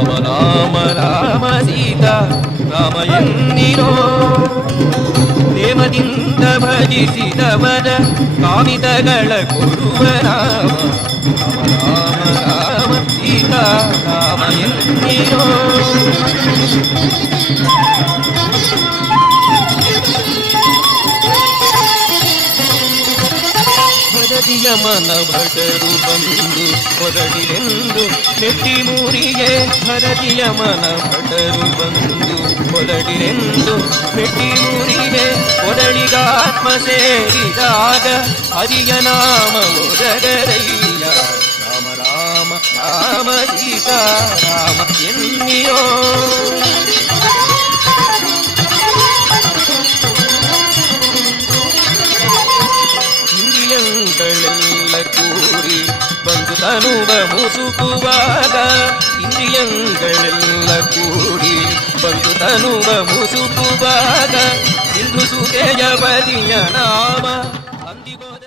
ರಾಮ ರಾಮ ರಾಮ ಸೀತಾ ರಾಮ ಎನ್ನಿರೋ ದೇವದಿಂದ ಭಜಿಸಿದವರ ಕಾಮಿತಗಳ ಕೊಡುವ ರಾಮ ರಾಮ ರಾಮ ಸೀತಾ ರಾಮ ಎನ್ನಿರೋ ಮನ ಭಟರು ಬಂದು ಹೊರಡಿರೆಂದು ನೆಟ್ಟಿ ಮೂರಿಗೆ ಭರತಿಯ ಮನ ಭಟರು ಬಂದು ಹೊರಡಿರೆಂದು ನೆಟ್ಟಿ ಮೂರಿಗೆ ಹೊರಳಿಗಾತ್ಮ ಸೇರಿದಾಗ ಹರಿಯ ನಾಮ ಒರಗರಯ್ಯ ರಾಮ ರಾಮ ರಾಮ ಸೀತಾ ರಾಮ ಎನ್ನಿಯೋ ಇಂದ್ರಿಯಗಳೆಲ್ಲ ಕೂಡಿ ಬಂದು ತನುವ ಮುಸುಕುವಾಗ ಇಂದ್ರಿಯಗಳೆಲ್ಲ ಕೂಡಿ ಬಂದು ತನುವ ಮುಸುಕುವಾಗ ಸಿಂಧು ಸುತೆಯ ಬಲಿಯ ನಾಮ ಅಂದಿಗೋದ